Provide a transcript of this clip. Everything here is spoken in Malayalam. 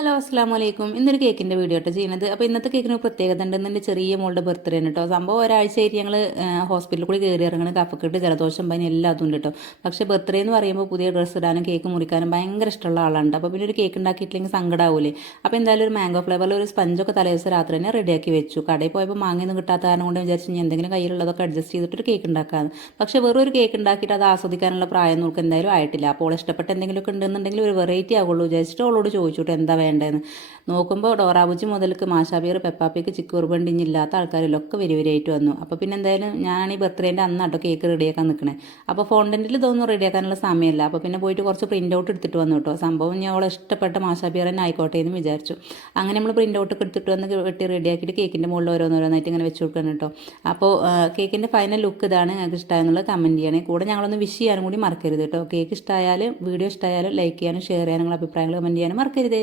ഹലോ അസ്സാം വലൈക്കും. ഇന്നൊരു കേക്കിൻ്റെ വീഡിയോ കേട്ടോ ചെയ്യുന്നത്. അപ്പോൾ ഇന്നത്തെ കേക്കിന് ഒരു പ്രത്യേകത ഉണ്ട്. ഇന്ന് ചെറിയ മോളുടെ ബർത്ത്ഡേ ആണ് കേട്ടോ. സംഭവം ഒരാഴ്ചയായിട്ട് ഞങ്ങൾ ഹോസ്പിറ്റലിൽ കൂടി കയറി ഇറങ്ങണം. കഫക്കെട്ട്, ജലദോഷം, പനി എല്ലാം അതുണ്ട് കേട്ടോ. പക്ഷേ ബർത്ത്ഡേ എന്ന് പറയുമ്പോൾ പുതിയ ഡ്രസ്സ് ഇടാനും കേക്ക് മുറിക്കാനും ഭയങ്കര ഇഷ്ടമുള്ള ആളാണ്. അപ്പോൾ പിന്നെ ഒരു കേക്ക് ഉണ്ടാക്കിയിട്ടില്ലെങ്കിൽ സങ്കടമാവൂലേ. അപ്പോൾ എന്തായാലും ഒരു മാംഗോ ഫ്ലേവറിൽ ഒരു സ്പഞ്ചൊക്കെ തലേദിവസം രാത്രി തന്നെ റെഡിയാക്കി വെച്ചു. കടയിൽ പോയപ്പോൾ മാങ്ങയൊന്നും കിട്ടാത്ത കാരണം കൊണ്ട് വിചാരിച്ചു ഞാൻ എന്തെങ്കിലും കയ്യിലുള്ളതൊക്കെ അഡ്ജസ്റ്റ് ചെയ്തിട്ട് ഒരു കേക്ക് ഉണ്ടാക്കാമെന്ന്. പക്ഷേ വെറും ഒരു കേക്ക് ഉണ്ടാക്കിയിട്ട് അത് ആസ്വദിക്കാനുള്ള പ്രായം നമുക്ക് എന്തായാലും ആയിട്ടില്ല. അപ്പോൾ ഇഷ്ടപ്പെട്ട എന്തെങ്കിലുമൊക്കെ ഉണ്ടെന്നുണ്ടെങ്കിൽ ഒരു വെറൈറ്റി ആവുള്ളൂ വിചാരിച്ചിട്ട് അവളോട് ചോദിച്ചിട്ട് എന്താ വേണ്ടതെന്ന്. നോക്കുമ്പോൾ ഡോറാബുജി മുതൽക്ക് മാഷാബീർ, പെപ്പാപ്പിക്ക്, ചിക്ക് ഉറുബണ്ടിഞ്ഞ് ഇല്ലാത്ത ആൾക്കാരിലൊക്കെ വരിവരായിട്ട് വന്നു. അപ്പോൾ പിന്നെ എന്തായാലും ഞാൻ ഈ ബർത്ത്ഡേൻ്റെ അന്നാട്ടോ കേക്ക് റെഡിയാക്കാൻ നിൽക്കണേ. അപ്പോൾ ഫോണ്ടൻറ്റിൽ ഇതൊന്നും റെഡിയാക്കാനുള്ള സമയമല്ല. അപ്പോൾ പിന്നെ പോയിട്ട് കുറച്ച് പ്രിൻ്റ് ഔട്ട് എടുത്തിട്ട് വന്നു കേട്ടോ. സംഭവം ഞാൻ അവളെ ഇഷ്ടപ്പെട്ട മാഷാബീർ തന്നെ ആയിക്കോട്ടെ എന്ന് വിചാരിച്ചു. അങ്ങനെ നമ്മൾ പ്രിൻ്റ് ഔട്ട് ഒക്കെ എടുത്തിട്ട് വന്ന് വെട്ടി റെഡിയാക്കിയിട്ട് കേക്കിൻ്റെ മുകളിൽ ഓരോന്നോരോന്നായിട്ട് ഇങ്ങനെ വെച്ച് കൊടുക്കണം കേട്ടോ. അപ്പോൾ കേക്കിൻ്റെ ഫൈനൽ ലുക്ക് ഇതാണ്. നിങ്ങൾക്ക് ഇഷ്ടമായെന്നുള്ളത് കമൻറ്റ് ചെയ്യണേ. കൂടെ ഞങ്ങളൊന്ന് വിഷ് ചെയ്യാനും കൂടി മറക്കരുത് കേട്ടോ. കേക്ക് ഇഷ്ടമായാലും വീഡിയോ ഇഷ്ടമായാലും ലൈക്ക് ചെയ്യാനും ഷെയർ ചെയ്യാനും നിങ്ങളുടെ അഭിപ്രായങ്ങൾ കമൻറ്റ് ചെയ്യാനും മറക്കരുത്.